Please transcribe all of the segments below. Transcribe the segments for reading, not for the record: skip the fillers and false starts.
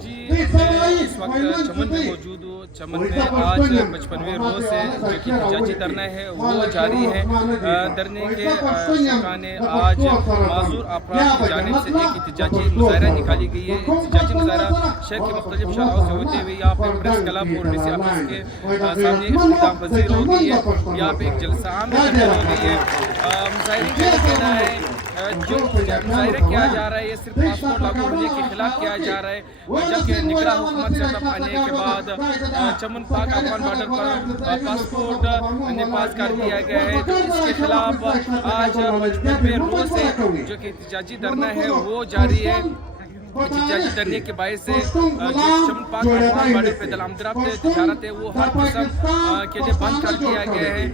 جی میں اس وقت چمن میں موجود ہوں. چمن میں آج 55ویں روز سے جو کہ احتجاجی دھرنا ہے وہ جاری ہے. دھرنے کے شرکا نے آج معذور افراد کی جانب سے ایک احتجاجی مظاہرہ نکالی گئی ہے. احتجاجی مظاہرہ شہر کے مختلف شاہراہوں سے ہوتے ہوئے یہاں پہ پریس کلب اور ڈی سی آفس کے سامنے اختتام پذیر ہو گئی ہے. یہاں پہ ایک جلسہ عام میں ہو گئی ہے. مظاہرین کا کہنا ہے جو مظاہرہ کیا جا رہا ہے یہ صرف پاسپورٹ لاگو ہونے کے خلاف کیا جا رہا ہے. جبکہ نگراں حکومت سے طرف آنے کے بعد چمن پاک افغان بارڈر پر پاسپورٹ پاس کر دیا گیا ہے. تو اس کے خلاف آج 55ویں روز سے جو کہ احتجاجی دھرنا ہے وہ جاری ہے. احتجاجی دھرنے کے باعث سے جو چمن پاک افغان بارڈر پہ دلامدرفت تجارت ہے وہ ہر قسم کے لیے بند کر دیا گیا ہے.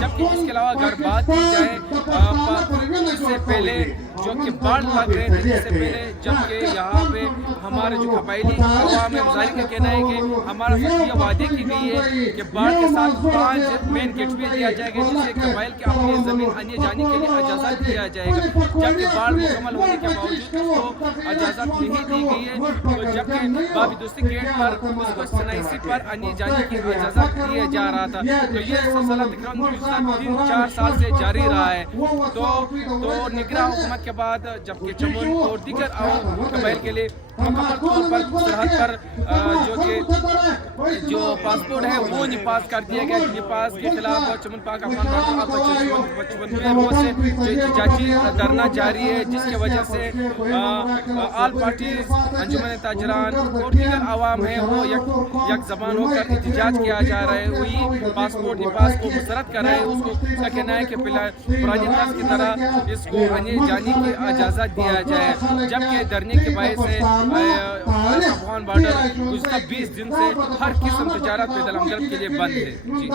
جبکہ اس کے علاوہ اگر بات کی جائے اس سے پہلے جو کہ باڑ لگ رہے تھے اس سے پہلے جبکہ یہاں پہ ہمارے جو قبائلی عوام ہے مظاہرین کا کہنا ہے کہ ہمارا یہ وعدے کی گئی ہے کہ باڑ کے ساتھ 5 مین گیٹ بھی دیا جائے گا جس سے قبائل کے اپنی زمین آنے جانے کے لیے اجازت دیا جائے گا. جبکہ باڑ مکمل ہونے کے باوجود اس کو اجازت نہیں دی گئی ہے. جبکہ بابی دوستی گیٹ پر اس کو سنائسی پر آنے جانے کی اجازت دیا جا رہا تھا. تو یہ سلسلہ تقریباً گزشتہ 3-4 سال سے جاری رہا ہے. تو نگراں حکومت کے بعد جبکہ چمن اور دیگر قبائل کے لیے مکمل طور پر سرحد پر جو پاسپورٹ ہے وہ نفاذ کر دیا گیا. نفاذ کے خلاف چمن پاک افغان بارڈر 55ویں روز سے جو احتجاجی دھرنا جاری ہے جس کی وجہ سے آل پارٹیز انجمن تاجران اور دیگر عوام ہیں وہ یک زبان ہو کر احتجاج کیا جا رہا ہے. وہی پاسپورٹ نفاذ کو مسرت کر رہے ہیں. اس کو کہنا ہے کہ پرانی طرز کی طرح اس کو آنے جانے کی اجازت دیا جائے. جبکہ دھرنے کے باعث سے افغان بارڈر گزشتہ 20 دن سے ہر قسم تجارت پیدل آمد کے لیے بند ہے. جی